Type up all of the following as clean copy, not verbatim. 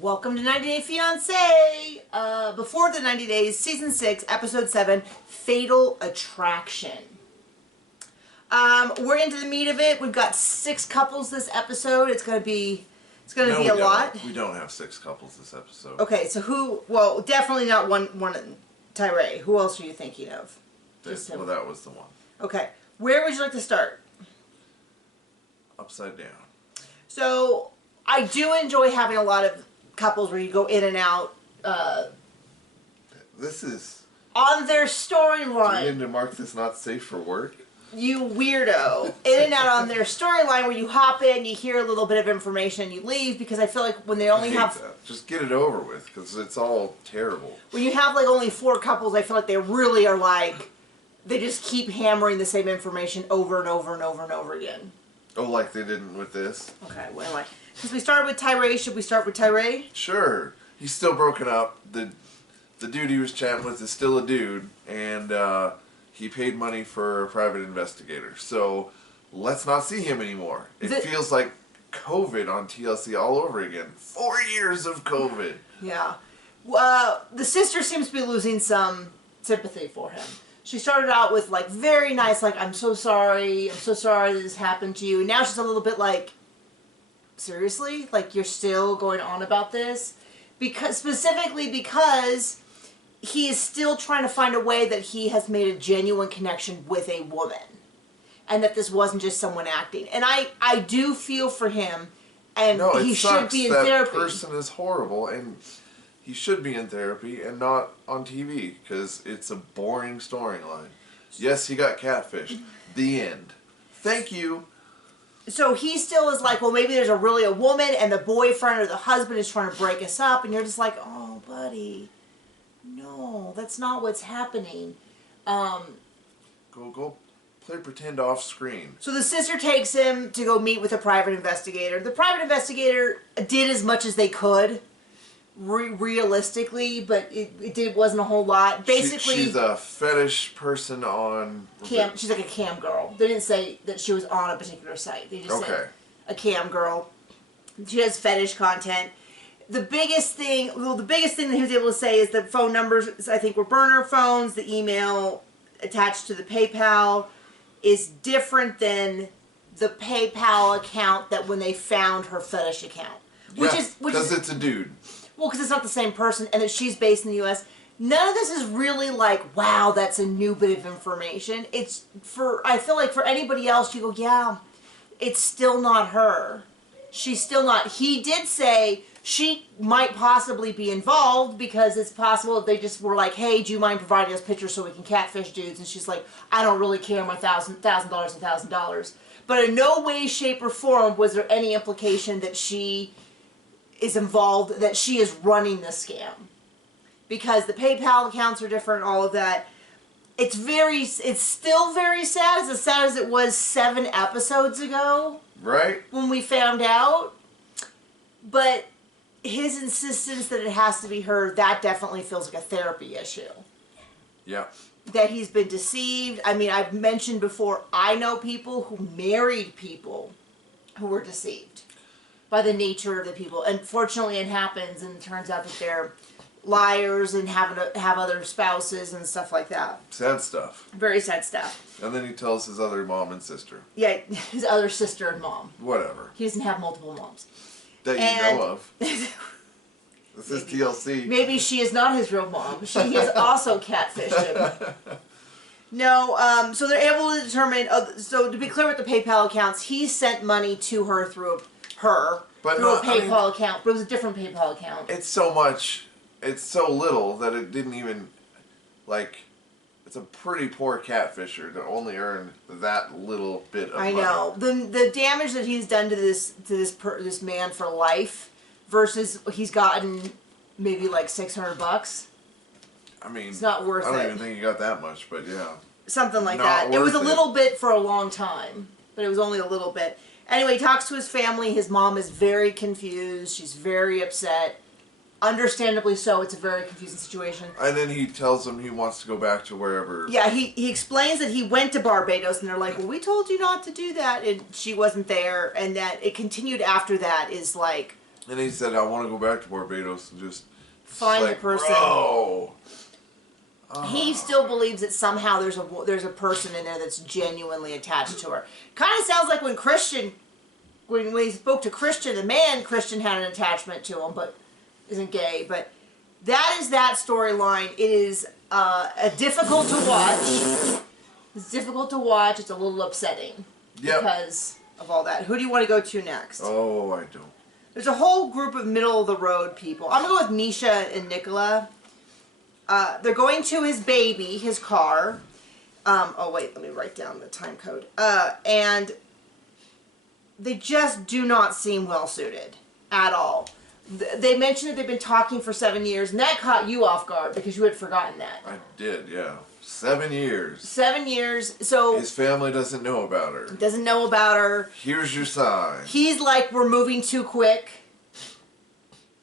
Welcome to 90 Day Fiancé. Before the 90 days, season 6, episode 7, Fatal Attraction. We're into the meat of it. We've got 6 couples this episode. It's gonna be a lot. We don't have 6 couples this episode. Okay, so who? Well, definitely not one. Tyray. Who else are you thinking of? Well, that was the one. Okay, where would you like to start? Upside down. So I do enjoy having a lot of couples where you go in and out. This is on their storyline. Do you need to mark this not safe for work? You weirdo. In and out on their storyline where you hop in, you hear a little bit of information, and you leave, because I feel like when they only have... Just get it over with, because it's all terrible. When you have like only 4 couples, I feel like they really are like... They just keep hammering the same information over and over and over and over again. Oh, like they didn't with this? Okay, well anyway. Since we started with Tyray, should we start with Tyray? Sure. He's still broken up. The dude he was chatting with is still a dude, and he paid money for a private investigator. So let's not see him anymore. It feels like COVID on TLC all over again. 4 years of COVID. Yeah. The sister seems to be losing some sympathy for him. She started out with like very nice, like, I'm so sorry that this happened to you. And now she's a little bit like, seriously? Like, you're still going on about this? Specifically because he is still trying to find a way that he has made a genuine connection with a woman. And that this wasn't just someone acting. And I do feel for him. And no, he should be in therapy. That person is horrible, and he should be in therapy and not on TV, because it's a boring storyline. Yes, he got catfished. The end. Thank you. So he still is like, well, maybe there's really a woman, and the boyfriend or the husband is trying to break us up, and you're just like, oh, buddy, no, that's not what's happening. Go play pretend off screen. So the sister takes him to go meet with a private investigator. The private investigator did as much as they could, realistically, but it wasn't a whole lot. Basically, she's a fetish person on cam. She's like a cam girl. They didn't say that she was on a particular site. They just said a cam girl. She has fetish content. The biggest thing that he was able to say is the phone numbers, I think, were burner phones. The email attached to the PayPal is different than the PayPal account that when they found her fetish account, which is because it's a dude. Well, because it's not the same person, and that she's based in the U.S. None of this is really like, wow, that's a new bit of information. I feel like for anybody else, you go, yeah, it's still not her. She's still not. He did say she might possibly be involved, because it's possible that they just were like, hey, do you mind providing us pictures so we can catfish dudes? And she's like, I don't really care, my $1,000. But in no way, shape, or form was there any implication that she is involved, that she is running the scam, because the PayPal accounts are different, all of that. It's still very sad. It's as sad as it was 7 episodes ago, right, when we found out. But his insistence that it has to be her, that definitely feels like a therapy issue. Yeah. That he's been deceived. I mean, I've mentioned before, I know people who married people who were deceived by the nature of the people. Unfortunately, it happens, and it turns out that they're liars and have other spouses and stuff like that. Sad stuff. Very sad stuff. And then he tells his other mom and sister. Yeah, his other sister and mom. Whatever. He doesn't have multiple moms. That you know of. This is TLC. Maybe she is not his real mom. He has also catfished him. No, so they're able to determine, so to be clear with the PayPal accounts, he sent money to her through a PayPal account, but it was a different PayPal account. It's so little that it didn't even, like, it's a pretty poor catfisher to only earn that little bit of money. I know. The damage that he's done to this man for life versus he's gotten maybe like $600. I mean, it's not worth it. I don't even think he got that much, but yeah. Something like that. It was a little bit for a long time, but it was only a little bit. Anyway, he talks to his family. His mom is very confused. She's very upset. Understandably so. It's a very confusing situation. And then he tells them he wants to go back to wherever. Yeah, he explains that he went to Barbados, and they're like, well, we told you not to do that, and she wasn't there, and that it continued after that is like, And he said, I want to go back to Barbados and just find like, the person. Bro. He still believes that somehow there's a person in there that's genuinely attached to her. Kind of sounds like when he spoke to Christian, the man Christian had an attachment to him, but isn't gay. But that is that storyline. It is difficult to watch. It's difficult to watch. It's a little upsetting because of all that. Who do you want to go to next? Oh, I don't. There's a whole group of middle of the road people. I'm gonna go with Meisha and Nicola. They're going to his baby, his car. Oh wait, let me write down the time code. And they just do not seem well suited at all. They mentioned that they've been talking for 7 years, and that caught you off guard because you had forgotten that. I did, yeah. 7 years. 7 years. So his family doesn't know about her. Doesn't know about her. Here's your sign. He's like, we're moving too quick.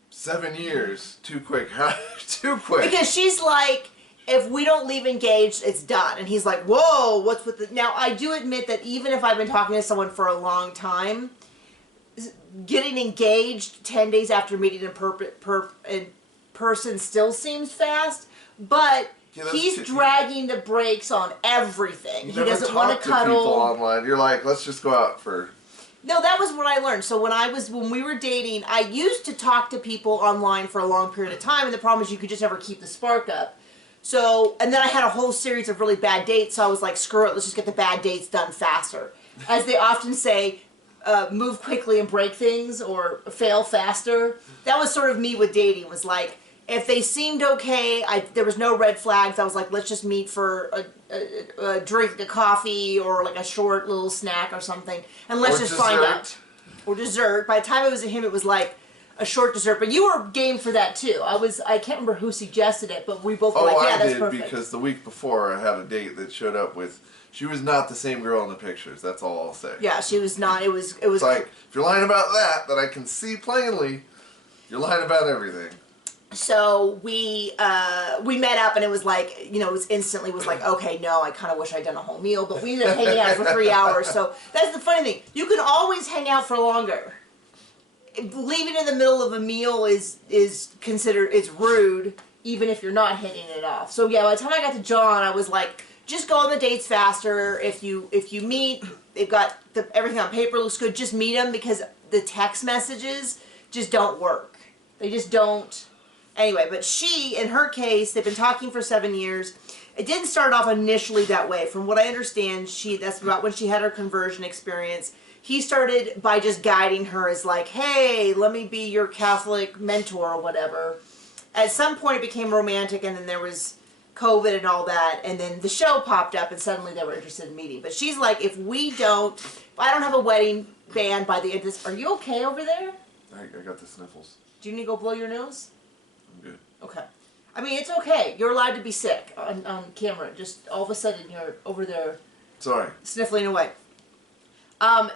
7 years. Too quick. Too quick. Because she's like, if we don't leave engaged, it's done. And he's like, whoa, what's with the... Now, I do admit that even if I've been talking to someone for a long time, getting engaged 10 days after meeting in person still seems fast, but he's dragging the brakes on everything. He doesn't want to cuddle. People online. You're like, let's just go out for... No, that was what I learned. So when we were dating, I used to talk to people online for a long period of time, and the problem is you could just never keep the spark up. So, and then I had a whole series of really bad dates, so I was like, screw it, let's just get the bad dates done faster. As they often say, move quickly and break things, or fail faster. That was sort of me with dating, was like, if they seemed okay, there was no red flags, I was like, let's just meet for a drink, a coffee, or like a short little snack or something, and let's just find out. Or dessert. By the time it was him, it was like a short dessert, but you were game for that too. I can't remember who suggested it, but we both were like, yeah, that's perfect. Because the week before I had a date that showed up with, she was not the same girl in the pictures, that's all I'll say. Yeah, she was not, it was It's like, if you're lying about that I can see plainly, you're lying about everything. So we met up, and it was like, you know, it was instantly was like, okay, no, I kind of wish I'd done a whole meal, but we ended up hanging out for 3 hours. So that's the funny thing. You can always hang out for longer. Leaving in the middle of a meal is considered, it's rude, even if you're not hitting it off. So yeah, by the time I got to John, I was like, just go on the dates faster. If you meet, they've got everything on paper looks good. Just meet them, because the text messages just don't work. They just don't. Anyway, but she, in her case, they've been talking for 7 years. It didn't start off initially that way. From what I understand, that's about when she had her conversion experience. He started by just guiding her as like, hey, let me be your Catholic mentor or whatever. At some point it became romantic, and then there was COVID and all that, and then the show popped up, and suddenly they were interested in meeting. But she's like, if I don't have a wedding band by the end of this, are you okay over there? I got the sniffles. Do you need to go blow your nose? I'm good. Okay. I mean, it's okay. You're allowed to be sick on camera. Just all of a sudden you're over there. Sorry. Sniffling away.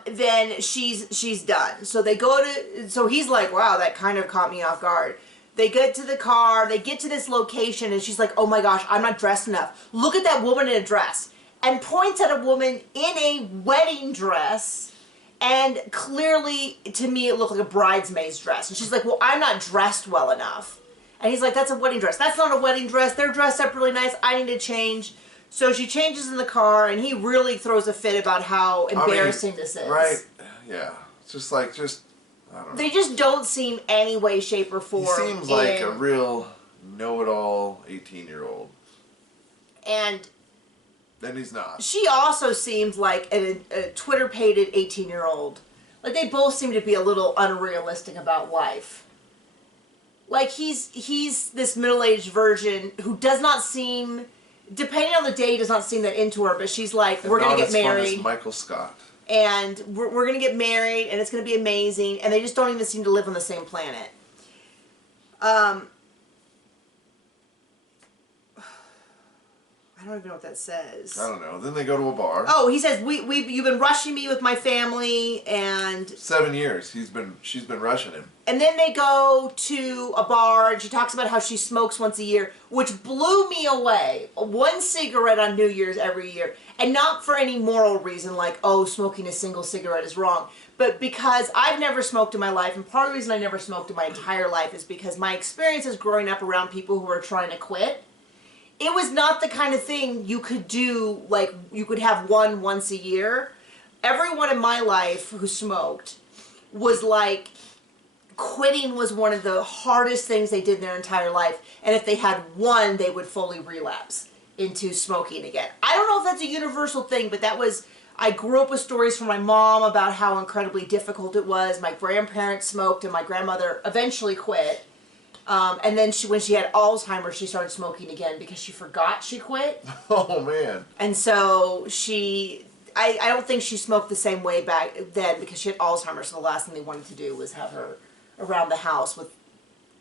Then she's done. So they go to, so he's like, wow, that kind of caught me off guard. They get to the car, they get to this location, and she's like, oh my gosh, I'm not dressed enough. Look at that woman in a dress. And points at a woman in a wedding dress, and clearly, to me, it looked like a bridesmaid's dress. And she's like, well, I'm not dressed well enough. And he's like, that's a wedding dress. That's not a wedding dress. They're dressed up really nice. I need to change. So she changes in the car, and he really throws a fit about how embarrassing this is. Right. Yeah. It's just like, I don't know. They just don't seem any way, shape, or form. He seems like a real know-it-all 18-year-old. And he's not. She also seems like a Twitter-pated 18-year-old. Like, they both seem to be a little unrealistic about life. Like, he's this middle-aged virgin who does not seem, depending on the day, does not seem that into her, but she's like, we're going to get married. Fun as Michael Scott. And we're going to get married, and it's going to be amazing, and they just don't even seem to live on the same planet. I don't even know what that says. I don't know. Then they go to a bar. Oh, he says, you've been rushing me with my family, and 7 years. She's been rushing him. And then they go to a bar, and she talks about how she smokes once a year, which blew me away. 1 cigarette on New Year's every year. And not for any moral reason, like, oh, smoking a single cigarette is wrong. But because I've never smoked in my life, and part of the reason I never smoked in my entire life is because my experiences growing up around people who are trying to quit, it was not the kind of thing you could do, like, you could have one once a year. Everyone in my life who smoked was like, quitting was one of the hardest things they did in their entire life. And if they had one, they would fully relapse into smoking again. I don't know if that's a universal thing, but that was, I grew up with stories from my mom about how incredibly difficult it was. My grandparents smoked and my grandmother eventually quit. And then when she had Alzheimer's, she started smoking again because she forgot she quit. Oh, man. And so I don't think she smoked the same way back then because she had Alzheimer's, so the last thing they wanted to do was have her around the house with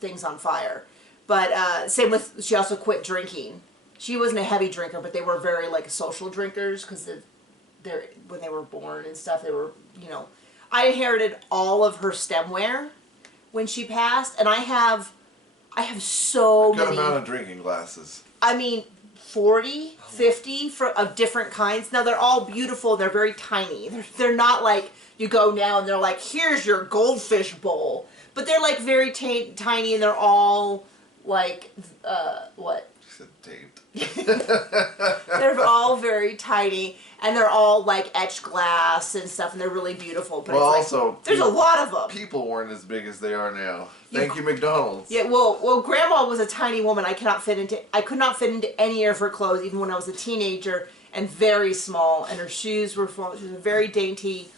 things on fire. But same with, she also quit drinking. She wasn't a heavy drinker, but they were very like social drinkers because when they were born and stuff, they were, you know. I inherited all of her stemware when she passed, and I have so many. Good amount of drinking glasses. I mean, 40, 50 of different kinds. Now, they're all beautiful. They're very tiny. They're not like you go now and they're like, here's your goldfish bowl. But they're like very tiny, and they're all like, what? You said taped. They're all very tiny, and they're all like etched glass and stuff, and they're really beautiful. But well, it's like, also, there's a lot of them. People weren't as big as they are now. Thank you, McDonald's. Yeah, well, Grandma was a tiny woman. I could not fit into any of her clothes, even when I was a teenager, and very small. And her shoes were full. She was a very dainty,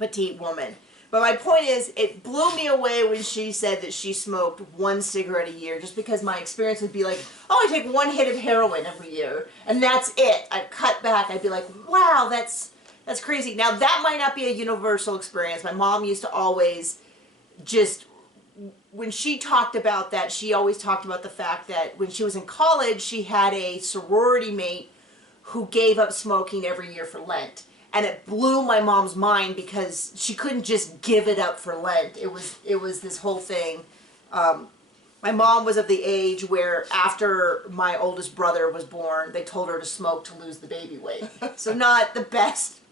petite woman. But my point is, it blew me away when she said that she smoked one cigarette a year, just because my experience would be like, oh, I take one hit of heroin every year, and that's it. I'd cut back. I'd be like, wow, that's crazy. Now, that might not be a universal experience. My mom used to always just, when she talked about that, she always talked about the fact that when she was in college, she had a sorority mate who gave up smoking every year for Lent. And it blew my mom's mind because she couldn't just give it up for Lent. It was this whole thing. My mom was of the age where after my oldest brother was born, they told her to smoke to lose the baby weight. So not the best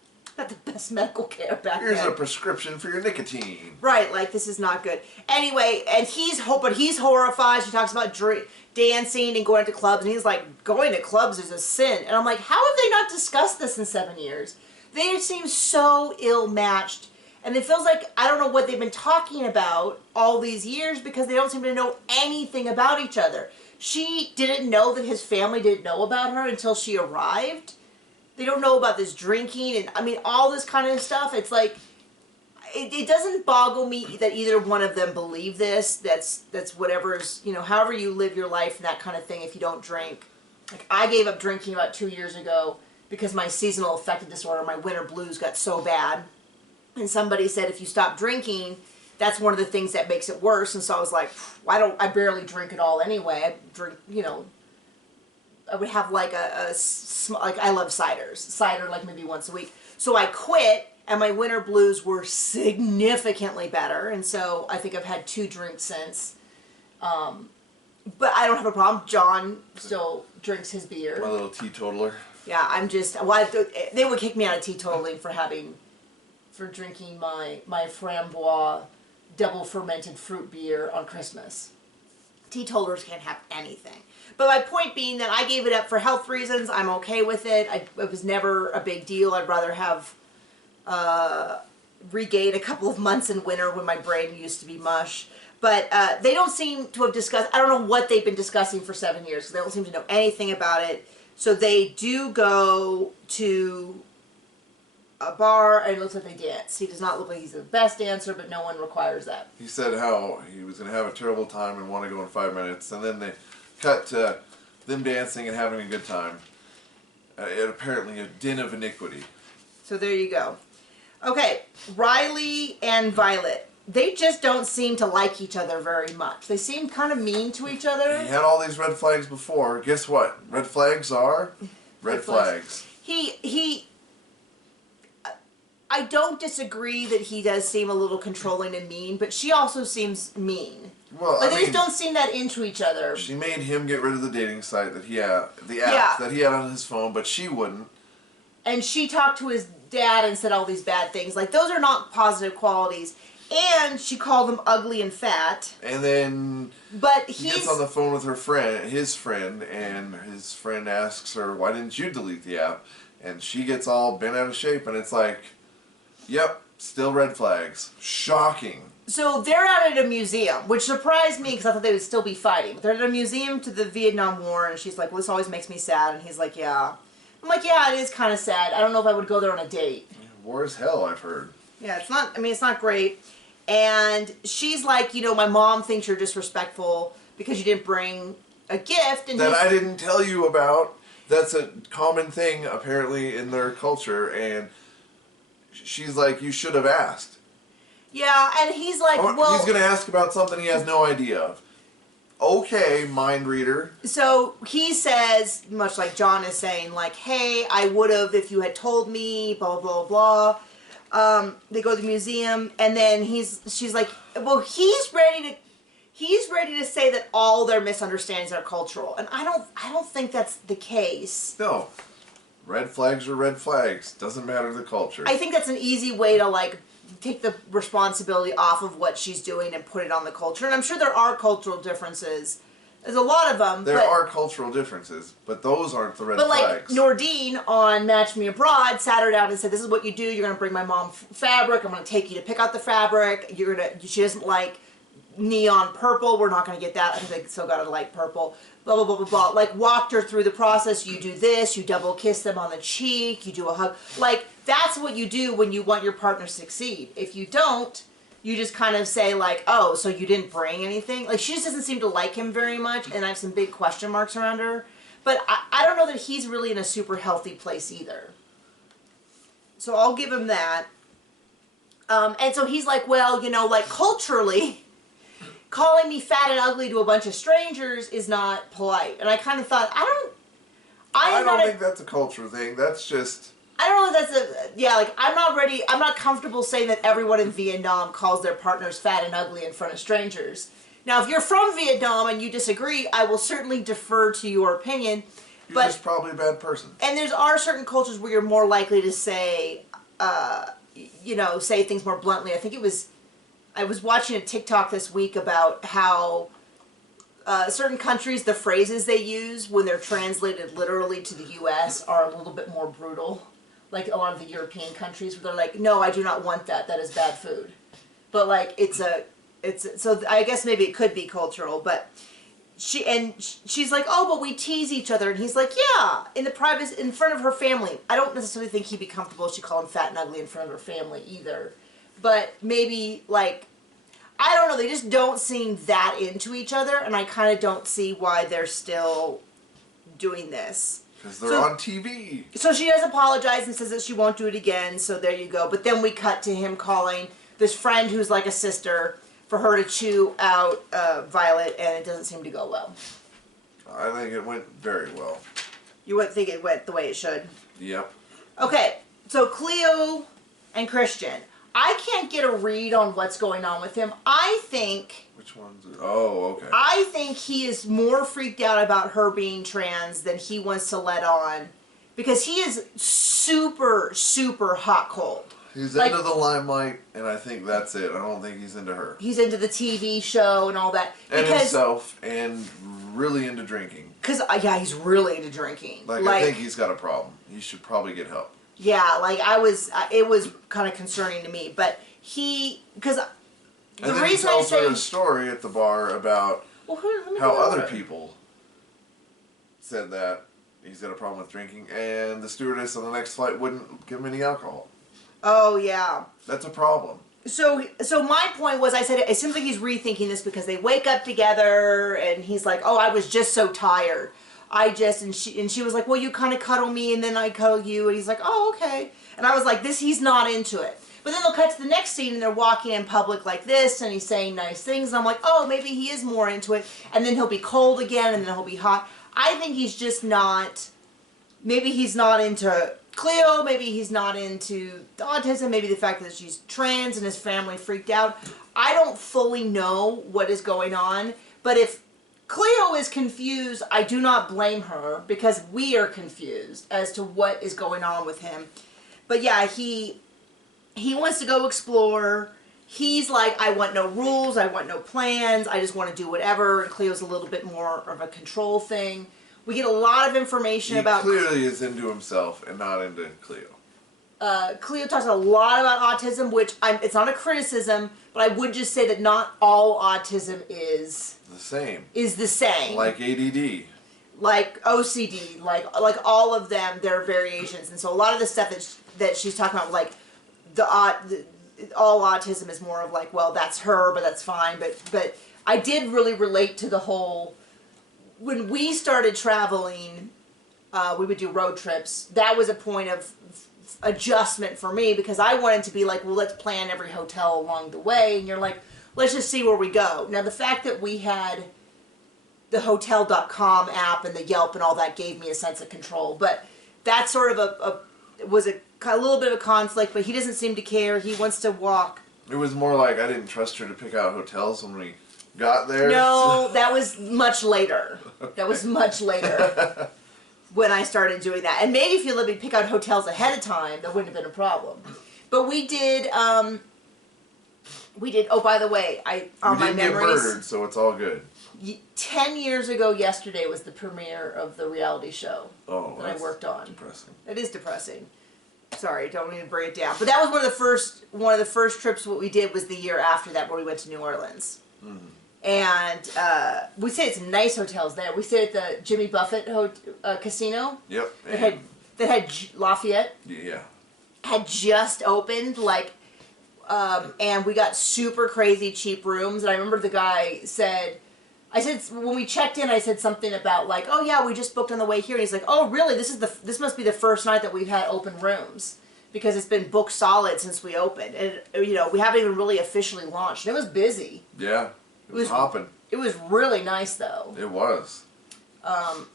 medical care back then. Here's a prescription for your nicotine. Right, like this is not good. Anyway, and he's horrified. She talks about dancing and going to clubs, and he's like, going to clubs is a sin. And I'm like, how have they not discussed this in 7 years? They seem so ill-matched, and it feels like I don't know what they've been talking about all these years because they don't seem to know anything about each other. She didn't know that his family didn't know about her until she arrived. They don't know about this drinking and, I mean, all this kind of stuff. It's like, it doesn't boggle me that either one of them believe this. That's whatever's, you know, however you live your life and that kind of thing if you don't drink. Like, I gave up drinking about 2 years ago because my seasonal affective disorder, my winter blues, got so bad. And somebody said if you stop drinking, that's one of the things that makes it worse. And so I was like, I barely drink at all anyway. I drink, you know, I would have like like I love cider like maybe once a week. So I quit, and my winter blues were significantly better. And so I think I've had 2 drinks since. But I don't have a problem. John still drinks his beer. My little teetotaler. Yeah, I'm just, well, they would kick me out of teetotaling for drinking my Framboise double fermented fruit beer on Christmas. Teetotalers can't have anything. But my point being that I gave it up for health reasons. I'm okay with it. It was never a big deal. I'd rather have regained a couple of months in winter when my brain used to be mush. But they don't seem to have discussed, I don't know what they've been discussing for 7 years, because they don't seem to know anything about it. So they do go to a bar, and it looks like they dance. He does not look like he's the best dancer, but no one requires that. He said how he was going to have a terrible time and want to go in 5 minutes, and then they cut to them dancing and having a good time at apparently a den of iniquity. So there you go. Okay, Riley and Violet. They just don't seem to like each other very much. They seem kind of mean to each other. He had all these red flags before. Guess what? Red flags are red flags. I don't disagree that he does seem a little controlling and mean, but she also seems mean. Well, like, they just don't seem that into each other. She made him get rid of the dating site that he had, the app that he had on his phone, but she wouldn't. And she talked to his dad and said all these bad things. Like, those are not positive qualities. And she called him ugly and fat. And then but he gets on the phone with his friend, and his friend asks her, why didn't you delete the app? And she gets all bent out of shape, and it's like, yep, still red flags. Shocking. So they're out at a museum, which surprised me because I thought they would still be fighting. They're at a museum to the Vietnam War, and she's like, well, this always makes me sad. And he's like, yeah. I'm like, yeah, it is kind of sad. I don't know if I would go there on a date. War is hell, I've heard. Yeah, it's not great. And she's like, my mom thinks you're disrespectful because you didn't bring a gift. And that I didn't tell you about. That's a common thing, apparently, in their culture. And she's like, you should have asked. Yeah, and he's like, he's going to ask about something he has no idea of. Okay, mind reader. So he says, much like John is saying, like, hey, I would have if you had told me, blah, blah, blah. They go to the museum, and then she's like, well, he's ready to say that all their misunderstandings are cultural. And I don't think that's the case. No. Red flags are red flags. Doesn't matter the culture. I think that's an easy way to, like, take the responsibility off of what she's doing and put it on the culture. And I'm sure there are cultural differences. There's a lot of them. There are cultural differences, but those aren't the red flags. But like Nordine on Match Me Abroad sat her down and said, this is what you do. You're going to bring my mom fabric. I'm going to take you to pick out the fabric. She doesn't like neon purple. We're not going to get that. I think they still got to like purple. Blah, blah, blah, blah, blah. Like, walked her through the process. You do this. You double kiss them on the cheek. You do a hug. Like, that's what you do when you want your partner to succeed. If you don't, you just kind of say, like, oh, so you didn't bring anything? Like, she just doesn't seem to like him very much, and I have some big question marks around her. But I don't know that he's really in a super healthy place either. So I'll give him that. And so he's like, well, like, culturally, calling me fat and ugly to a bunch of strangers is not polite. And I kind of thought, I don't think that's a cultural thing. That's just... I don't know if that's I'm not comfortable saying that everyone in Vietnam calls their partners fat and ugly in front of strangers. Now, if you're from Vietnam and you disagree, I will certainly defer to your opinion. You're just probably a bad person. And are certain cultures where you're more likely to say, say things more bluntly. I was watching a TikTok this week about how certain countries, the phrases they use when they're translated literally to the U.S. are a little bit more brutal. Like a lot of the European countries where they're like, no, I do not want that. That is bad food. But like, so I guess maybe it could be cultural, but she's like, oh, but we tease each other. And he's like, yeah, in front of her family. I don't necessarily think he'd be comfortable if she called him fat and ugly in front of her family either. But maybe, like, I don't know, they just don't seem that into each other, and I kind of don't see why they're still doing this. Because they're on TV. So she does apologize and says that she won't do it again, so there you go. But then we cut to him calling this friend who's like a sister for her to chew out Violet, and it doesn't seem to go well. I think it went very well. You wouldn't think it went the way it should? Yep. Okay, so Cleo and Christian. I can't get a read on what's going on with him. I think... Which one's it? Oh, okay. I think he is more freaked out about her being trans than he wants to let on. Because he is super, super hot cold. He's into the limelight, and I think that's it. I don't think he's into her. He's into the TV show and all that. And himself, and really into drinking. Because, yeah, he's really into drinking. I think he's got a problem. He should probably get help. Yeah, it was kind of concerning to me. But because the reason he tells her a story at the bar about how other people said that he's got a problem with drinking, and the stewardess on the next flight wouldn't give him any alcohol. Oh, yeah. That's a problem. So my point was, I said, it seems like he's rethinking this because they wake up together, and he's like, oh, I was just so tired. And she was like, well, you kind of cuddle me, and then I cuddle you, and he's like, oh, okay. And I was like, he's not into it. But then they'll cut to the next scene, and they're walking in public like this, and he's saying nice things, and I'm like, oh, maybe he is more into it, and then he'll be cold again, and then he'll be hot. I think he's just not, maybe he's not into Cleo, maybe he's not into autism, maybe the fact that she's trans and his family freaked out. I don't fully know what is going on, but if Cleo is confused, I do not blame her, because we are confused as to what is going on with him. But yeah, he wants to go explore. He's like, I want no rules, I want no plans, I just want to do whatever. And Cleo's a little bit more of a control thing. We get a lot of information about... He clearly is into himself and not into Cleo. Cleo talks a lot about autism, which it's not a criticism, but I would just say that not all autism is... The same. Is the same. Like ADD. Like OCD, like all of them, there are variations. And so a lot of the stuff that she's talking about, like, all autism is more of like, well, that's her, but that's fine. But I did really relate to the whole, when we started traveling, we would do road trips. That was a point of adjustment for me, because I wanted to be like, well, let's plan every hotel along the way. And you're like, let's just see where we go. Now, the fact that we had the Hotel.com app and the Yelp and all that gave me a sense of control. But that sort of was a little bit of a conflict, but he doesn't seem to care. He wants to walk. It was more like I didn't trust her to pick out hotels when we got there. No, that was much later. That was much later when I started doing that. And maybe if you let me pick out hotels ahead of time, that wouldn't have been a problem. But we did, oh, by the way, on my memories... You didn't get murdered, so it's all good. 10 years ago yesterday was the premiere of the reality show that I worked on. Depressing. It is depressing. Sorry, don't mean to bring it down. But that was one of the first trips. What we did was the year after that, where we went to New Orleans. Mm-hmm. And we stayed at some nice hotels there. We stayed at the Jimmy Buffett casino. Yep. That had Lafayette. Yeah. Had just opened, like, and we got super crazy cheap rooms. And I remember the guy said, when we checked in, I said something about like, oh yeah, we just booked on the way here. And he's like, oh really? This must be the first night that we've had open rooms, because it's been booked solid since we opened. And we haven't even really officially launched. And it was busy. Yeah, it was hopping. It was really nice though. It was.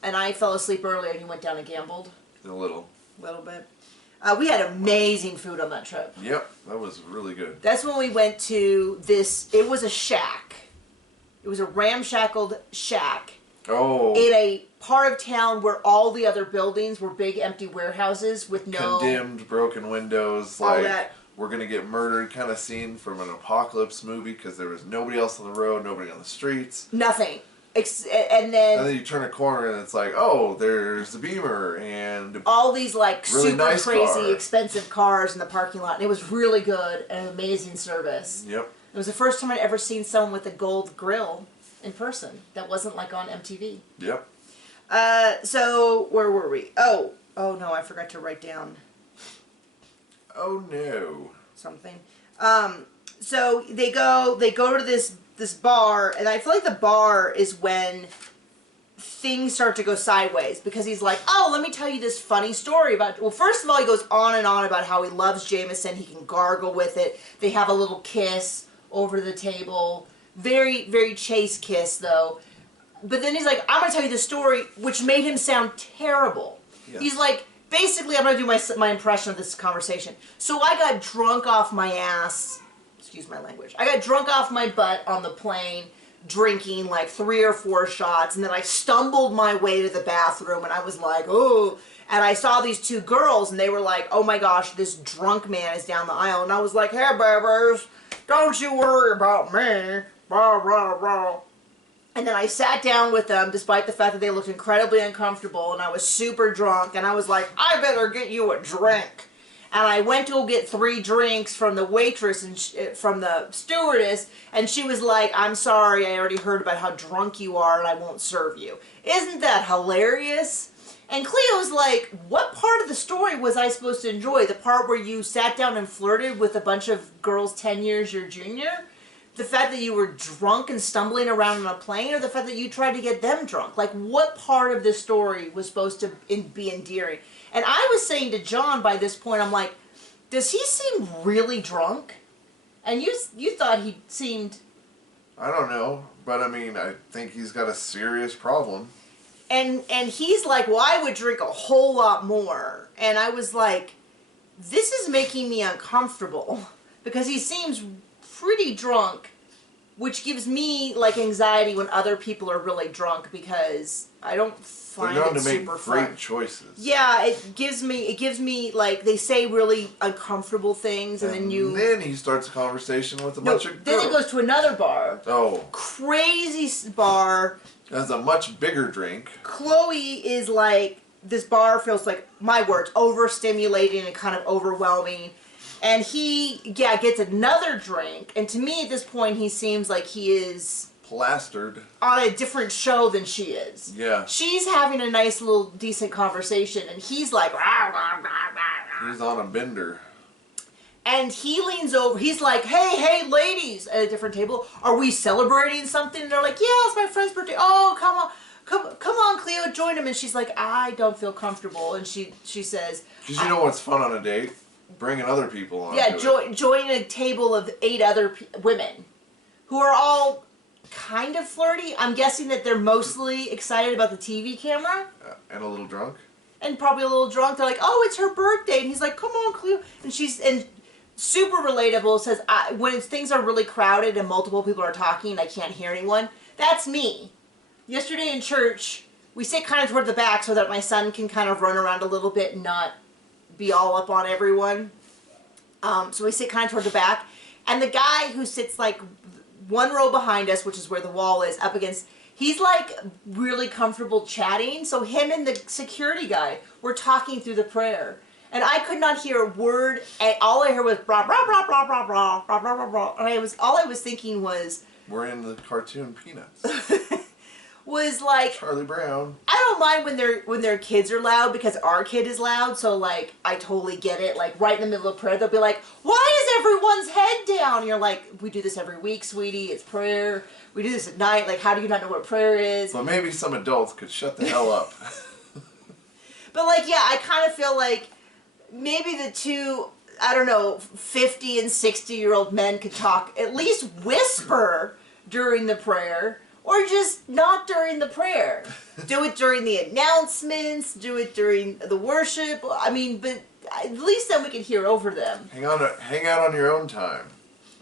And I fell asleep early, and you went down and gambled. A little bit. We had amazing food on that trip. Yep, that was really good. That's when we went to this. It was a shack. It was a ramshackled shack. Oh. In a part of town where all the other buildings were big empty warehouses with no... Condemned, broken windows, all that. We're going to get murdered kind of scene from an apocalypse movie, because there was nobody else on the road, nobody on the streets. Nothing. And then you turn a corner and it's like, oh, there's the Beamer and... all these like really super nice crazy expensive cars in the parking lot. And it was really good and amazing service. Yep. It was the first time I'd ever seen someone with a gold grill in person. That wasn't like on MTV. Yep. So where were we? Oh no, I forgot to write down. Oh no. Something. So they go to this bar, and I feel like the bar is when things start to go sideways, because he's like, oh, let me tell you this funny story about... Well, first of all, he goes on and on about how he loves Jameson. He can gargle with it. They have a little kiss over the table. Very, very chaste kiss, though. But then he's like, I'm going to tell you the story, which made him sound terrible. Yeah. He's like, basically, I'm going to do my impression of this conversation. So I got drunk off my ass. Excuse my language. I got drunk off my butt on the plane, drinking like 3 or 4 shots, and then I stumbled my way to the bathroom, and I was like, oh, and I saw these 2 girls, and they were like, oh my gosh, this drunk man is down the aisle, and I was like, hey, babies, don't you worry about me, rah, rah, rah. And then I sat down with them, despite the fact that they looked incredibly uncomfortable, and I was super drunk, and I was like, I better get you a drink. And I went to go get 3 drinks from the waitress and from the stewardess, and she was like, I'm sorry, I already heard about how drunk you are, and I won't serve you. Isn't that hilarious? And Cleo's like, what part of the story was I supposed to enjoy? The part where you sat down and flirted with a bunch of girls 10 years your junior? The fact that you were drunk and stumbling around on a plane, or the fact that you tried to get them drunk? Like, what part of this story was supposed to be endearing? And I was saying to John by this point, I'm like, does he seem really drunk? And you thought he seemed... I don't know, but I mean, I think he's got a serious problem. And he's like, well, I would drink a whole lot more. And I was like, this is making me uncomfortable. Because he seems pretty drunk which gives me like anxiety when other people are really drunk because I don't find it super fun. Great choices. Yeah, it gives me like they say really uncomfortable things, and then he starts a conversation with a bunch of girls. Then he goes to another bar. Oh, crazy bar. Has a much bigger drink. Chloe is like, this bar feels like, my words, overstimulating and kind of overwhelming. And he, gets another drink. And to me, at this point, he seems like he is plastered on a different show than she is. Yeah. She's having a nice little decent conversation, and he's like, rah, rah, rah, rah. He's on a bender. And he leans over, he's like, hey, ladies, at a different table, are we celebrating something? And they're like, yeah, it's my friend's birthday. Oh, come on, Cleo, join him. And she's like, I don't feel comfortable. And she says... Because you know what's fun on a date? Bringing other people on. Yeah, join a table of 8 other women who are all kind of flirty. I'm guessing that they're mostly excited about the TV camera. And a little drunk. And probably a little drunk. They're like, oh, it's her birthday. And he's like, come on, Cleo. And super relatable, says, when things are really crowded and multiple people are talking and I can't hear anyone, that's me. Yesterday in church, we sit kind of toward the back so that my son can kind of run around a little bit and not be all up on everyone. So we sit kind of toward the back. And the guy who sits like 1 row behind us, which is where the wall is, up against, he's like really comfortable chatting. So him and the security guy were talking through the prayer. And I could not hear a word, and all I heard was blah, blah, blah, blah, blah, blah, blah, blah, blah, blah. And all I was thinking was... We're in the cartoon Peanuts. was like... Charlie Brown. I don't mind when their kids are loud, because our kid is loud, so like, I totally get it. Like, right in the middle of prayer, they'll be like, why is everyone's head down? And you're like, we do this every week, sweetie, it's prayer. We do this at night, like, how do you not know what prayer is? Well, maybe some adults could shut the hell up. But like, yeah, I kind of feel like... Maybe the two, I don't know, 50 and 60-year-old men could talk, at least whisper during the prayer, or just not during the prayer. Do it during the announcements, do it during the worship. I mean, but at least then we can hear over them. Hang out on your own time.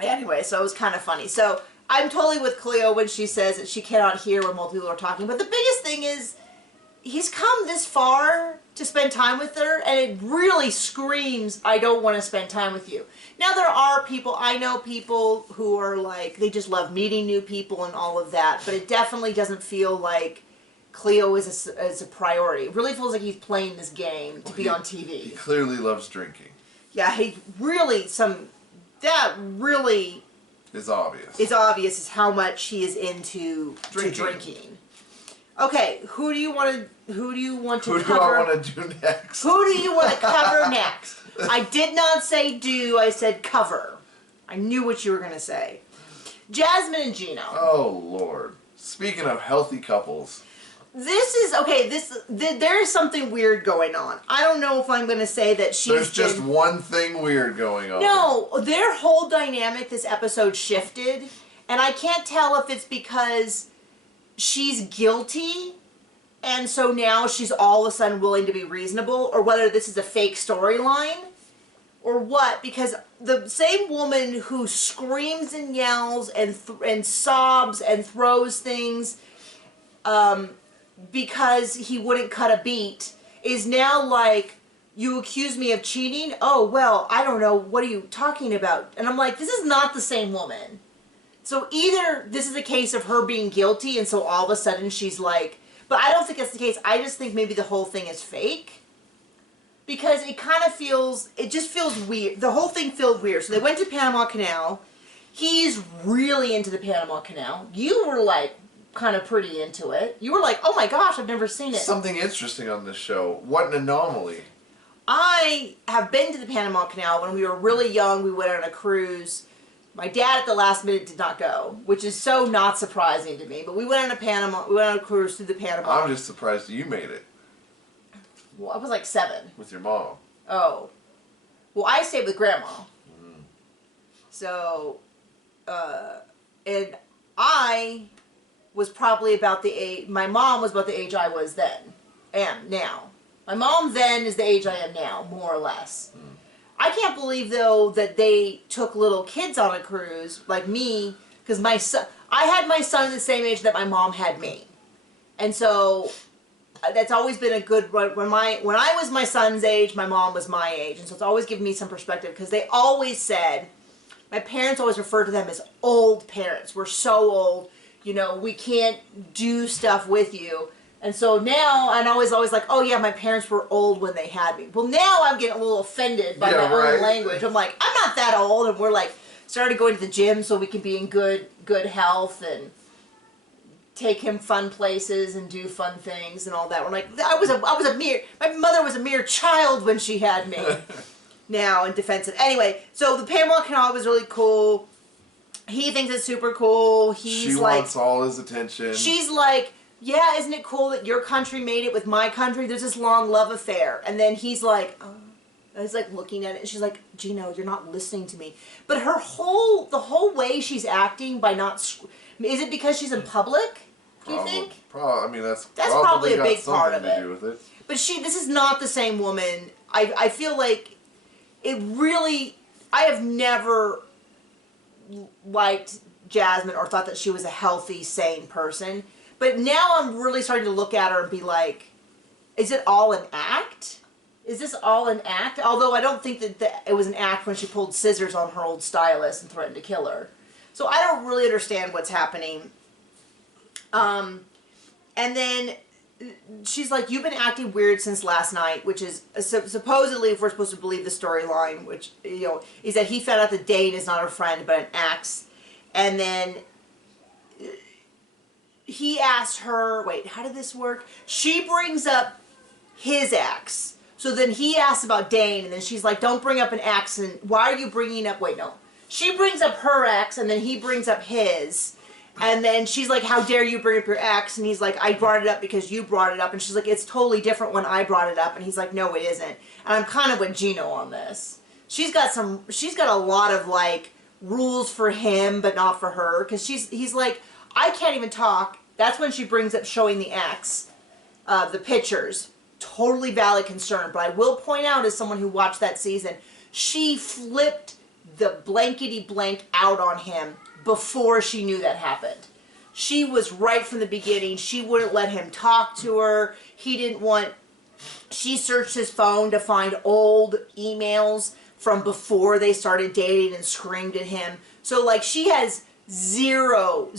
Anyway, so it was kind of funny. So I'm totally with Cleo when she says that she cannot hear when multiple people are talking. But the biggest thing is, he's come this far to spend time with her, and it really screams, I don't want to spend time with you. Now, there are people, I know people who are like, they just love meeting new people and all of that, but it definitely doesn't feel like Cleo is a priority. It really feels like he's playing this game to be on TV. He clearly loves drinking. Yeah, he really, that really... is obvious. Is obvious is how much he is into drinking. Okay, who do you want to cover? Who do I want to do next? Who do you want to cover next? I did not say do, I said cover. I knew what you were going to say. Jasmine and Gino. Oh, Lord. Speaking of healthy couples. This is, okay, there is something weird going on. I don't know if I'm going to say that There's just one thing weird going on. No, their whole dynamic this episode shifted, and I can't tell if it's because she's guilty, and so now she's all of a sudden willing to be reasonable, or whether this is a fake storyline, or what, because the same woman who screams and yells and sobs and throws things because he wouldn't cut a beat is now like, you accuse me of cheating? Oh, well, I don't know, what are you talking about? And I'm like, this is not the same woman. So either this is a case of her being guilty, and so all of a sudden she's like, but I don't think that's the case. I just think maybe the whole thing is fake. Because it kind of feels, it just feels weird. The whole thing feels weird. So they went to Panama Canal. He's really into the Panama Canal. You were like, kind of pretty into it. You were like, oh my gosh, I've never seen it. Something interesting on this show. What an anomaly. I have been to the Panama Canal. When we were really young, we went on a cruise. My dad at the last minute did not go, which is so not surprising to me. But we went on a cruise through the Panama. I'm just surprised you made it. Well, I was like 7. With your mom. Oh. Well, I stayed with Grandma. Mm. So, and I was probably about the age, my mom was about the age I was then, am now. My mom then is the age I am now, more or less. I can't believe, though, that they took little kids on a cruise, like me, because my son, I had my son at the same age that my mom had me, and so that's always been a good. When I was my son's age, my mom was my age, and so it's always given me some perspective because they always said, my parents always referred to them as old parents. We're so old, you know, we can't do stuff with you. And so now I'm always like, oh yeah, my parents were old when they had me. Well, now I'm getting a little offended by my own language. I'm like, I'm not that old, and we're like started going to the gym so we can be in good health and take him fun places and do fun things and all that. We're like, my mother was a mere child when she had me. Now and defensive. Anyway, so the Pamela Canal was really cool. He thinks it's super cool. She wants all his attention. She's like, yeah, isn't it cool that your country made it with my country? There's this long love affair. And then he's like, oh. And he's like looking at it, and she's like, Gino, you're not listening to me. But the whole way she's acting by not, is it because she's in public? Do you think? I mean, that's probably a big part of it. To do with it. But this is not the same woman. I feel like it really, I have never liked Jasmine or thought that she was a healthy, sane person. But now I'm really starting to look at her and be like, is it all an act? Is this all an act? Although I don't think that it was an act when she pulled scissors on her old stylist and threatened to kill her. So I don't really understand what's happening. And then she's like, you've been acting weird since last night, which is supposedly, if we're supposed to believe the storyline, which, you know, is that he found out that Dane is not her friend but an ex. And then he asked her, wait, how did this work? She brings up his ex. So then he asks about Dane, and then she's like, don't bring up an ex, and why are you bringing up, wait, no. She brings up her ex, and then he brings up his. And then she's like, how dare you bring up your ex? And he's like, I brought it up because you brought it up. And she's like, it's totally different when I brought it up. And he's like, no, it isn't. And I'm kind of with Gino on this. She's got a lot of like rules for him, but not for her. Because he's like, I can't even talk. That's when she brings up showing the ex, the pictures. Totally valid concern. But I will point out, as someone who watched that season, she flipped the blankety blank out on him before she knew that happened. She was right from the beginning. She wouldn't let him talk to her. She searched his phone to find old emails from before they started dating and screamed at him. So like she has zero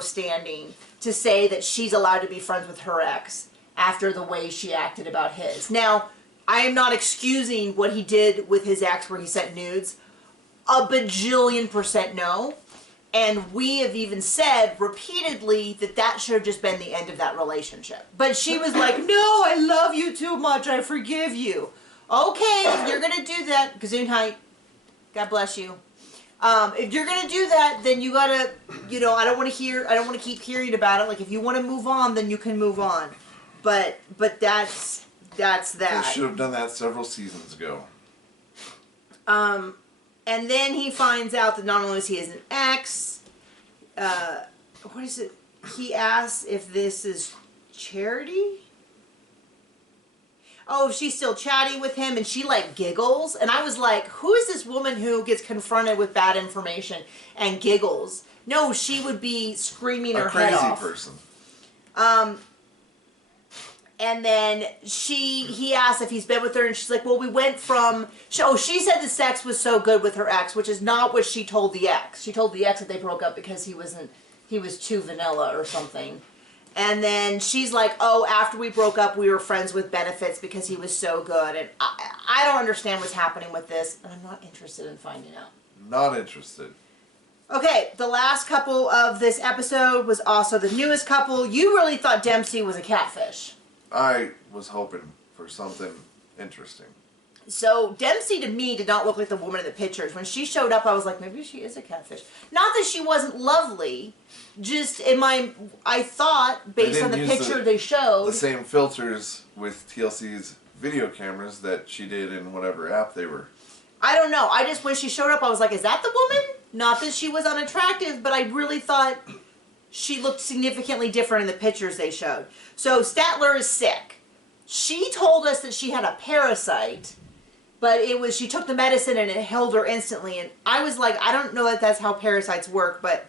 standing to say that she's allowed to be friends with her ex after the way she acted about his. Now, I am not excusing what he did with his ex where he sent nudes. A bajillion% no. And we have even said repeatedly that should have just been the end of that relationship. But she was like, no, I love you too much. I forgive you. Okay, if you're going to do that, Gesundheit, God bless you. If you're going to do that, then you got to, you know, I don't want to keep hearing about it. Like, if you want to move on, then you can move on. But that's that. They should have done that several seasons ago. And then he finds out that not only is he an ex, what is it? He asks if this is Charity. Oh, she's still chatting with him, and she like giggles. And I was like, who is this woman who gets confronted with bad information and giggles? No, she would be screaming her head off. A crazy person. And then he asked if he's been with her, and she's like, well, we went from, she said the sex was so good with her ex, which is not what she told the ex. She told the ex that they broke up because he was too vanilla or something. And then she's like, oh, after we broke up, we were friends with benefits because he was so good. And I don't understand what's happening with this, and I'm not interested in finding out. Not interested. Okay, the last couple of this episode was also the newest couple. You really thought Dempsey was a catfish. I was hoping for something interesting. So Dempsey to me did not look like the woman in the pictures. When she showed up, I was like, maybe she is a catfish. Not that she wasn't lovely, just I thought based on the picture they showed. The same filters with TLC's video cameras that she did in whatever app they were. I don't know. When she showed up, I was like, is that the woman? Not that she was unattractive, but I really thought she looked significantly different in the pictures they showed. So Statler is sick. She told us that she had a parasite, but she took the medicine and it healed her instantly. And I was like, I don't know if that's how parasites work, but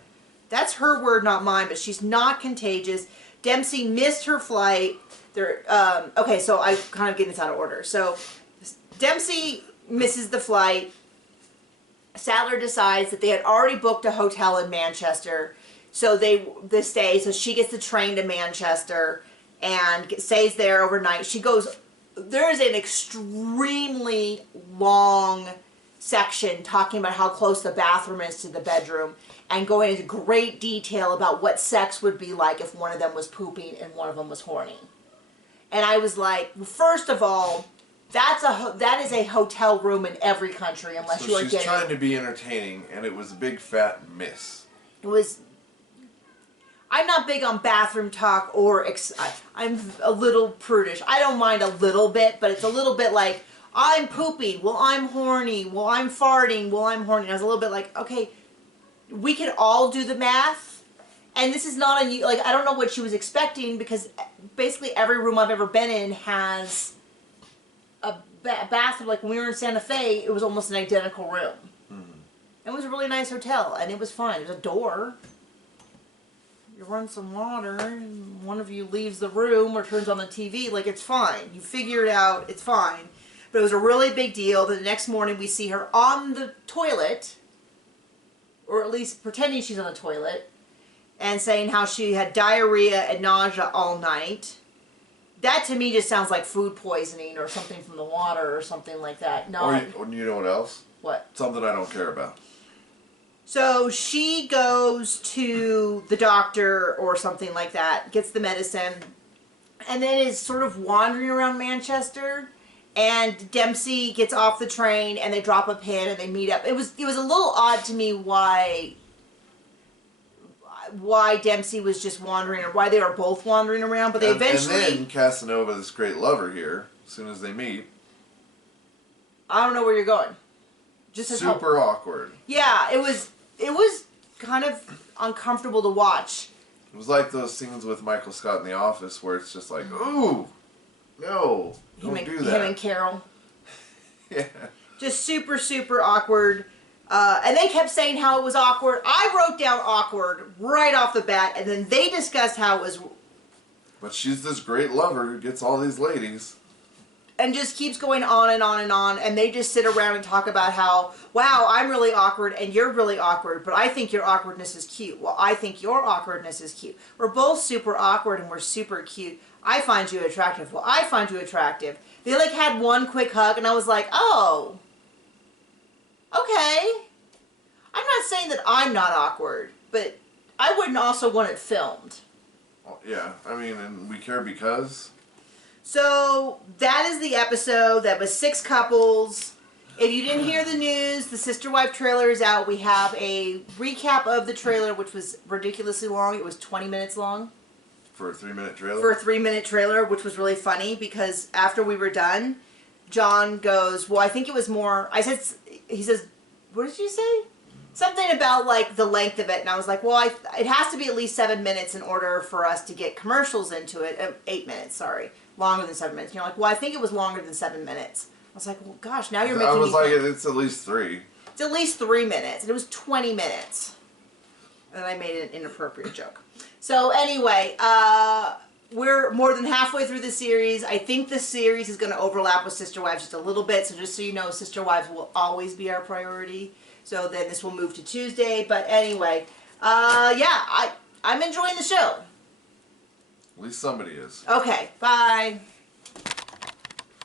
That's her word, not mine, but she's not contagious. Dempsey missed her flight. Okay, so I kind of get this out of order. So Dempsey misses the flight. Statler decides that they had already booked a hotel in Manchester, so they stay. So she gets the train to Manchester and stays there overnight. She goes. There is an extremely long section talking about how close the bathroom is to the bedroom and going into great detail about what sex would be like if one of them was pooping and one of them was horny. And I was like, first of all, that is a hotel room in every country unless you are getting... she's trying to be entertaining, and it was a big fat miss. It was... I'm not big on bathroom talk or... I'm a little prudish. I don't mind a little bit, but it's a little bit like, I'm pooping, well, I'm horny, well, I'm farting, well, I'm horny. And I was a little bit like, okay, we could all do the math, and this is not a... Like, I don't know what she was expecting, because basically every room I've ever been in has a bathroom. Like, when we were in Santa Fe, it was almost an identical room. Mm-hmm. It was a really nice hotel, and it was fine. There's a door. You run some water, and one of you leaves the room or turns on the TV, like, it's fine. You figure it out, it's fine. But it was a really big deal. The next morning we see her on the toilet, or at least pretending she's on the toilet, and saying how she had diarrhea and nausea all night. That to me just sounds like food poisoning or something from the water or something like that. No. Or you know what else? What? Something I don't care about. So she goes to the doctor or something like that, gets the medicine, and then is sort of wandering around Manchester. And Dempsey gets off the train, and they drop a pin, and they meet up. It was a little odd to me why Dempsey was just wandering, or why they were both wandering around. But they eventually... And then Casanova, this great lover here, as soon as they meet... I don't know where you're going. Just super awkward. Yeah, it was kind of uncomfortable to watch. It was like those scenes with Michael Scott in The Office where it's just like, ooh, no, don't do that. Him and Carol. Yeah. Just super, super awkward. And they kept saying how it was awkward. I wrote down awkward right off the bat, and then they discussed how it was... But she's this great lover who gets all these ladies. And just keeps going on and on and on, and they just sit around and talk about how, wow, I'm really awkward and you're really awkward, but I think your awkwardness is cute. Well, I think your awkwardness is cute. We're both super awkward and we're super cute. I find you attractive. Well, I find you attractive. They like had one quick hug, and I was like, oh, okay. I'm not saying that I'm not awkward, but I wouldn't also want it filmed. Well, yeah, I mean, and we care because... So, that is the episode. That was 6 couples. If you didn't hear the news, the Sister Wife trailer is out. We have a recap of the trailer, which was ridiculously long. It was 20 minutes long. For a 3-minute trailer? For a 3-minute trailer, which was really funny, because after we were done, John goes, well, I think it was more... He says, what did you say? Something about, like, the length of it. And I was like, well, it has to be at least 7 minutes in order for us to get commercials into it. 8 minutes, sorry. Longer than 7 minutes. And you're like, well, I think it was longer than 7 minutes. I was like, well, gosh, now you're making me... I was like, it's at least 3. It's at least 3 minutes. And it was 20 minutes. And then I made an inappropriate joke. So, anyway, we're more than halfway through the series. I think the series is going to overlap with Sister Wives just a little bit. So, just so you know, Sister Wives will always be our priority. So, then this will move to Tuesday. But, anyway, yeah, I'm enjoying the show. At least somebody is. Okay, bye.